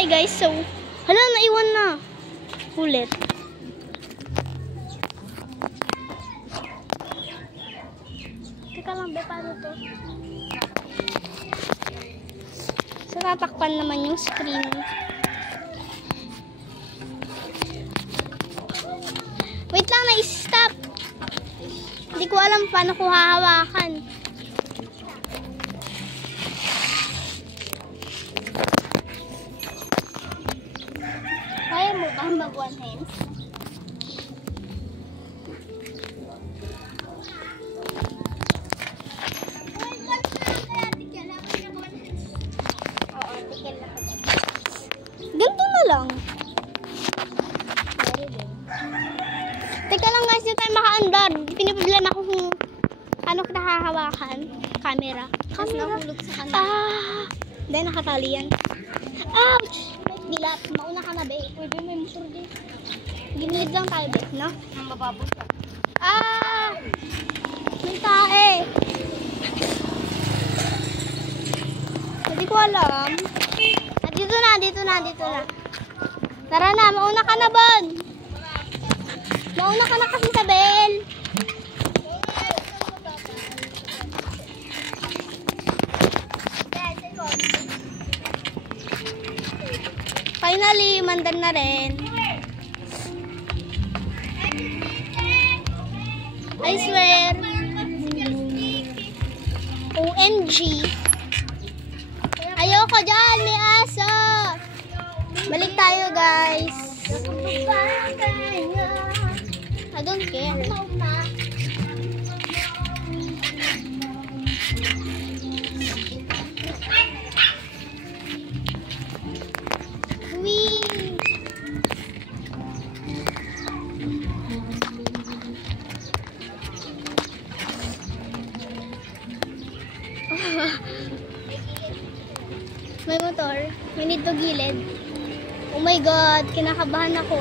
Hi guys, so hala, naiwan na ulit. Teka lang, be, paano to? So tatakpan naman yung screen. Wait lang, na-stop. Hindi ko alam paano ko hahawakan. Kaya mo ba mag-one hands? Ganito na lang. Teka lang guys, hindi tayo maka-andar. Pinipiblan ako kung ano kita hahawakan. Camera. Tapos nahulog sa kanila. Dahil nakatali yan. Ouch! Gilap, mauna ka na, be. Pwede may motor din. Ginilid lang tayo, be, no? Nang mababos ka. May tae. Hindi ko alam. Dito na. Tara na, mauna ka na, Bon. Mauna ka na kasi sa bell. Finally, mandan na rin. I swear. OMG. Ayoko dyan, may aso. Balik tayo, guys. I don't care. Wee. May motor. We need to gilid. Oh my God, kinakabahan ako.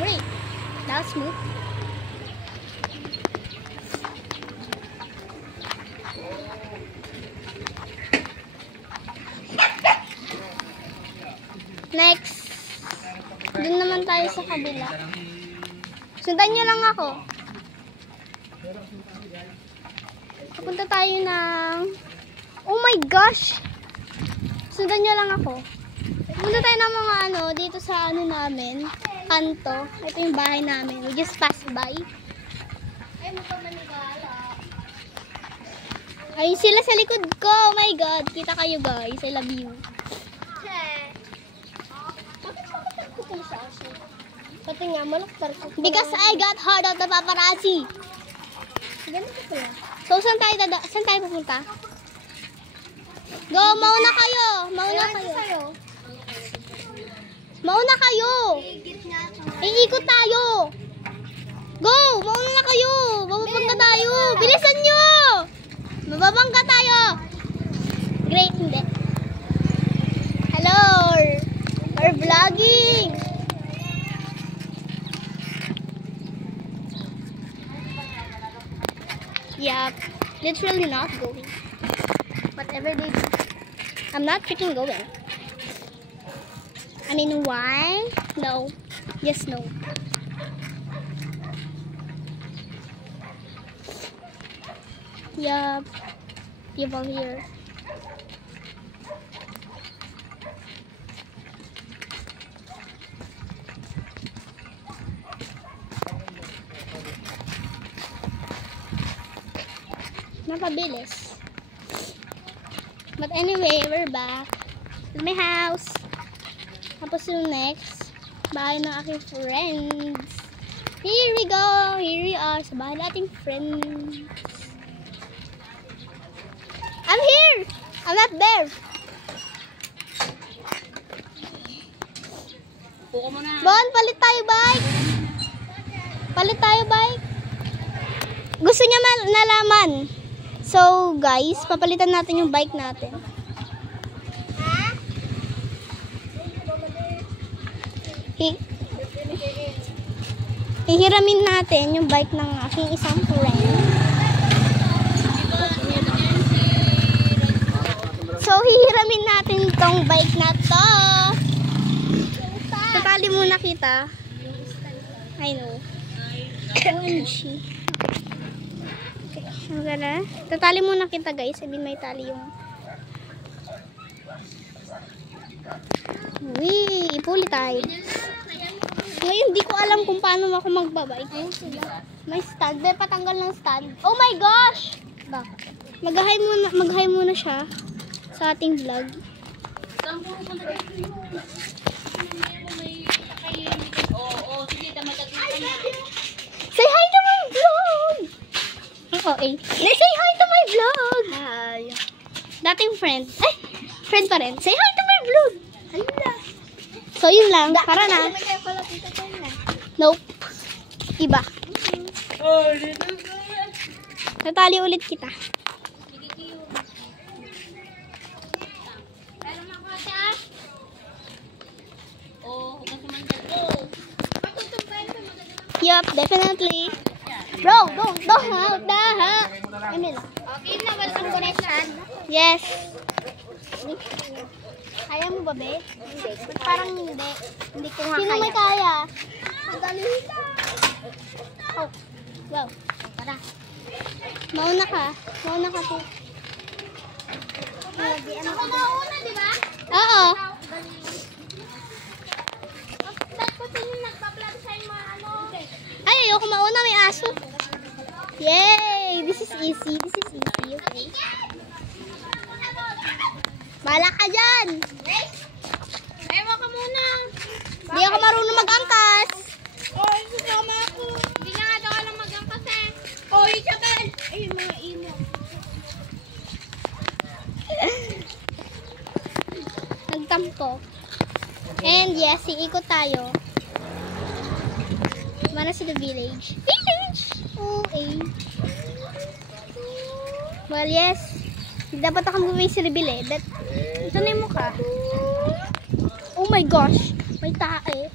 Great. That was smooth. Next. Doon naman tayo sa kabila. Sundan nyo lang ako. Pupunta tayo ng... Oh my gosh! Sundan nyo lang ako. Pupunta tayo ng mga ano, dito sa ano namin. Kanto. Ito yung bahay namin. We just passed by. Ay, mukhang manigala. Ayun sila sa likod ko. Oh my God. Kita kayo guys. I love you. Bakit ko kayo sa aso? Pati nga, malaktar ko. Because I got hard of the paparazzi. Ganito pala. So, saan tayo pupunta? Go, mauna kayo. Mauna kayo. Mauna kayo. Iikot tayo. Go, mauna na kayo. Mababangga tayo. Bilisan nyo. Mababangga tayo. Great, hindi. Hello. We're vlogging. Yep. Literally not going. Whatever they do. I'm not freaking going. I mean, why? No. Yes, no. Yup. You're all here. Napabilis. But anyway, we're back at my house. Tapos yung next, bahay ng aking friends. Here we go! Here we are sa bahay nating friends. I'm here! I'm not there! Bon, palit tayo bike! Palit tayo bike! Gusto niya nalaman. So guys, papalitan natin yung bike natin. Hihiramin natin yung bike ng aking isang friend. So, hihiramin natin tong bike na to. Tatali muna kita. I know. OMG. Okay. Tatali muna kita guys. I mean, may tali yung... Wee! Puli tayo. Ngayon, di ko alam kung paano ako magbabike. May stand. May patanggal ng stand. Oh my gosh! Mag-hi muna siya sa ating vlog. Say hi to my vlog! Okay. Say hi to my vlog! Hi. Dating friend. Ay! Friend pa rin. Say hi to my vlog! So, yun lang. Tara na. Nope. Iba. Natali ulit kita. Yup, definitely. Bro, don't have that. Emil. Okay na, welcome connection. Yes. Kaya mo ba, be? Hindi. Parang hindi. Hindi ko nga kaya. Sino may kaya? Madali. Oh. Wow. Tara. Mauna ka. Mauna ka po. Ako mauna, di ba? Oo. Ba't ko sino nagpa-vlog sa yung mga ano? Ay, ayoko mauna. May aso. Yay! This is easy. This is easy. Okay. Bala ka dyan! Ewan ka muna! Hindi ako marunong mag-angkas! Oy, sasama ako! Hindi na nga daw alam mag-angkas eh! Oy, Isabel! Ay, mga imo! Nagtampo. And yes, iikot tayo. Mana sa the village. Village! Okay. Well, yes. Dapat akong gawin si Rebel eh. Ito na yung mukha. Oh my gosh. May tae.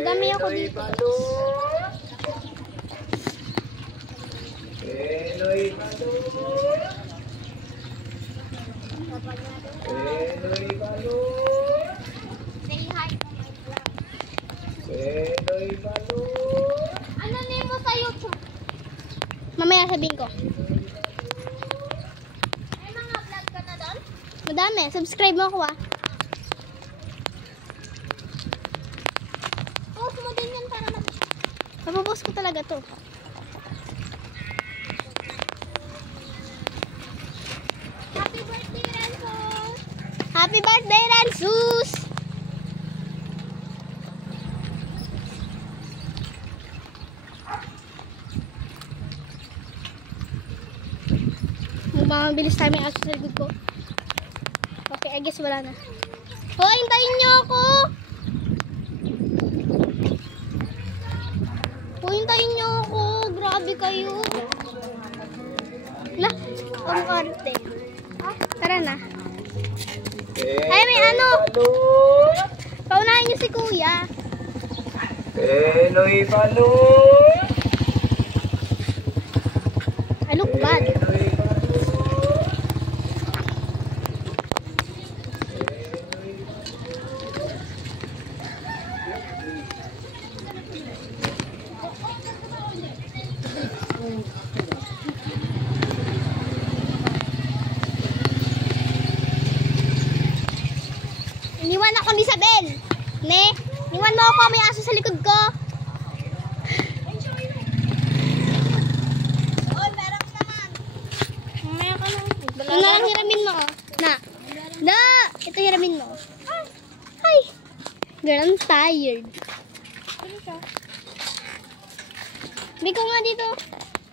Dami ako dito. Ano name mo sa YouTube? Mamaya sabihin ko. May mga vlog ka na doon? Madami. Subscribe mo ako ah. Post mo din yan para mapopost ko talaga to. Happy birthday, Ransus! Happy birthday, Ransus! Mabilis tayo may aso sa likod ko. Okay, I guess wala na. Oh, hintayin niyo ako! Oh, hintayin niyo ako! Grabe kayo! La, ang arte. Tara na. Ay, may ano! Paunahin niyo si Kuya. Penoy balon! I look bad. Iniwan ako ni Isabel. Ne, iniwan mo ako, may aso sa likod ko. Oh, meron naman. Mamaya ka lang. Ito na lang hiramin mo, oh. Na, ito hiramin mo. Ay, girl, I'm tired. Biko nga dito.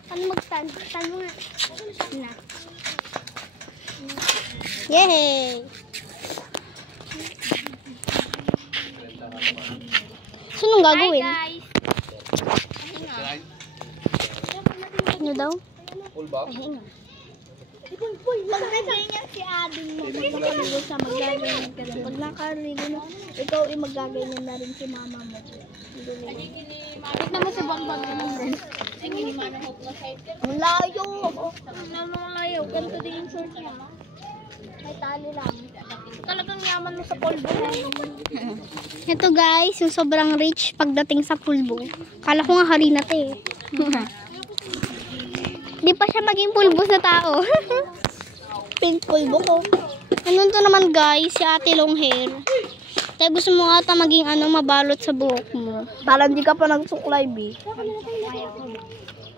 Ano mag-stand? Stand mo nga. Na. Yay! So, anong gagawin? Hi guys! Ano daw? Full ba? Ay, hinga. Magkaganyan si Ading mo. Magkakaligo sa magaganyan ka rin. Pag nakaligo na, ikaw magaganyan na rin si mama mo. Tignan mo si Bongbong naman din. Ang layo! Namalayo. Ganito din yung short niya. May tali lang. Talagang yaman mo sa polvo na. Ito guys, yung sobrang rich pagdating sa pulbo. Kala ko nga harina to eh. Di pa siya maging pulbo sa tao. Pink pulbo ko. Ano to naman guys, si ate long hair. Kaya gusto mo ata maging mabalot sa buhok mo. Parang di ka pa nagsuklay, B.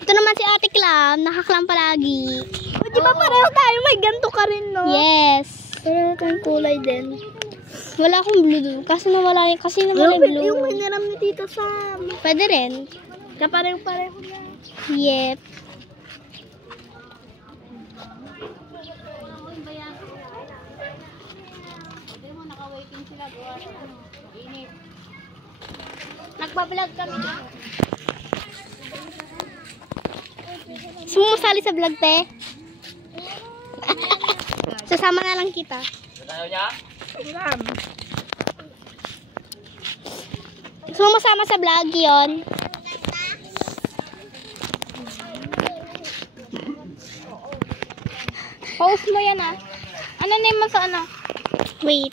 Ito naman si ate Clam, nakaklam palagi. O, di ba pareho tayo? May ganto ka rin, no? Yes. Pareho tayong kulay din. Wala akong blue doon. Kasi nawala yung blue. Yung hiniram ni Tita Sam. Pwede rin. Kapareho-pareho na. Yep. Nagbablog kami. Sumusali sa vlog, te. Sasama na lang kita. Ayaw niya? Sumasama sa vlog yon. Post mo yan ah. Ano name mo sa ano? Wait.